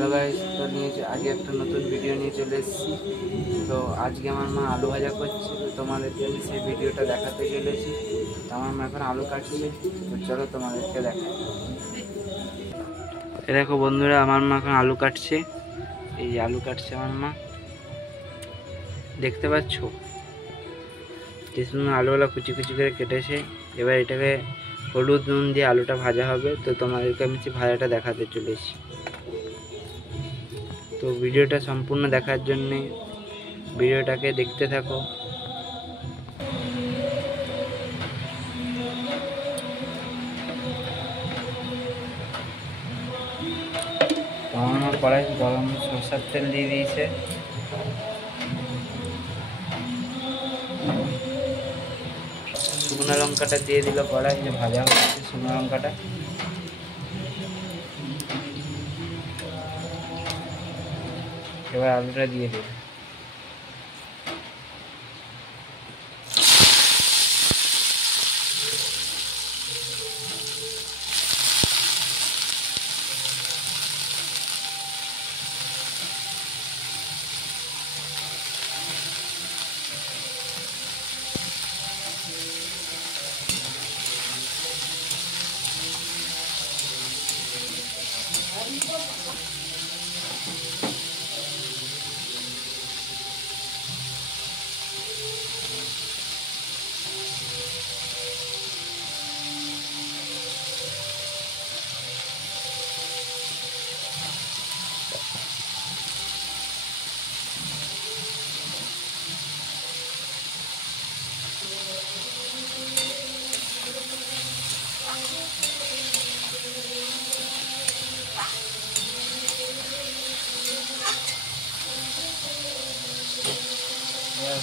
Hello guys, তো আগে একটা নতুন ভিডিও নিয়ে চলে এসেছি। তো আজকে আমার মা আলু ভাজা করছে, তো তোমাদেরকে আমি সেই ভিডিওটা দেখাতে চলেছি। তো আমার মা এখন আলু কাটছে, তো চলো তোমাদেরকে দেখাই। এ দেখো বন্ধুরা, আমার মা এখন আলু কাটছে। এই আলু কাটছে আমার মা, দেখতে পাচ্ছ যে সুন্দর আলুগুলো কুচি কুচি করে কেটেছে। এবার এটাকে হলুদ নুন দিয়ে আলুটা ভাজা হবে। তো তোমাদেরকে আমি সেই ভাজাটা দেখাতে চলেছি। তো ভিডিওটা সম্পূর্ণ দেখার জন্য ভিডিওটাকে দেখতে থাকো। আমার কড়াই গরম সরষের তেল দিয়ে দিয়েছে। শুকনো লঙ্কাটা দিয়ে দিল কড়াই, যে ভাজা হচ্ছে শুকনো লঙ্কাটা। এবার আলুটা দিয়ে দেবে।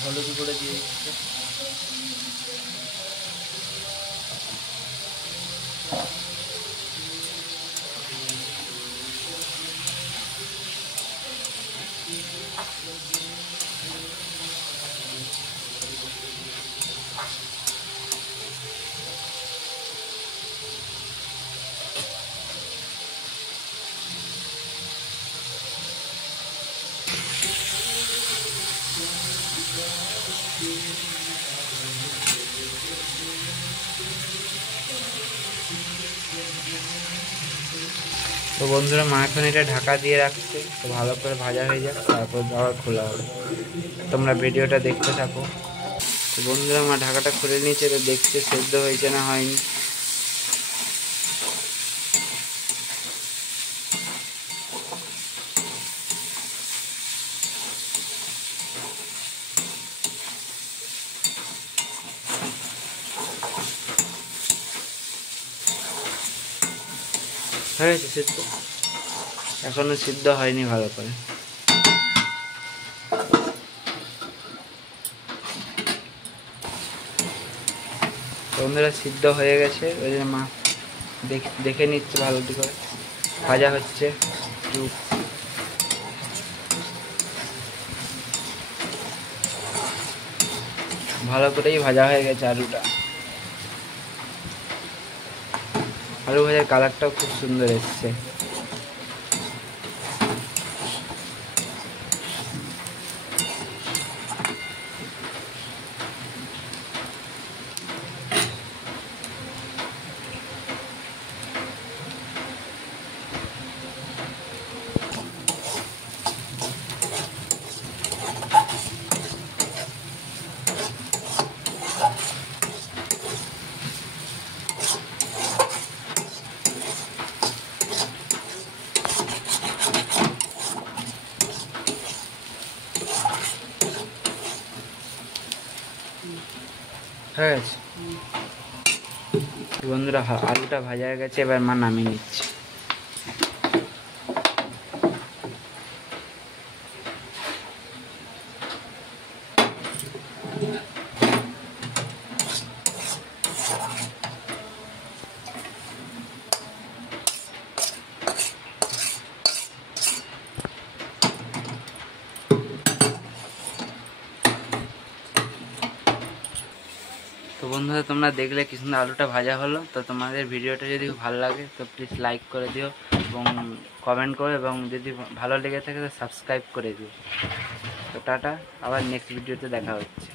হলুদ গুঁড়ো দিয়ে দিচ্ছে। তো বন্ধুরা, মা এখন এটা ঢাকা দিয়ে রাখছে, তো ভালো করে ভাজা হয়ে যাক, তারপর আবার খোলা হবে। তোমরা ভিডিওটা দেখতে থাকো। তো বন্ধুরা, মা ঢাকাটা খুলে নিয়েছে, তো দেখতে সেদ্ধ হয়েছে না হয়নি। হয়েছে সিদ্ধ, এখনো সিদ্ধ হয়নি ভালো করে। বন্ধুরা, সিদ্ধ হয়ে গেছে, ওই জন্য মা দেখে নিচ্ছে ভালো করে। ভাজা হচ্ছে, ভালো করেই ভাজা হয়ে গেছে আলুটা। আলু ভাজার কালারটাও খুব সুন্দর এসছে। হয়ে গেছে বন্ধুরা, আলুটা ভাজা হয়ে গেছে, এবার মা নামিয়ে নিচ্ছে। তো বন্ধুরা, তোমরা দেখলে কি সুন্দর আলুটা ভাজা হলো। তো তোমাদের ভিডিওটা যদি ভালো লাগে তো প্লিজ লাইক করে দিও, এবং কমেন্ট করো, এবং যদি ভালো লেগে থাকে তো সাবস্ক্রাইব করে দিও। তো টাটা, আবার নেক্সট ভিডিওতে দেখা হচ্ছে।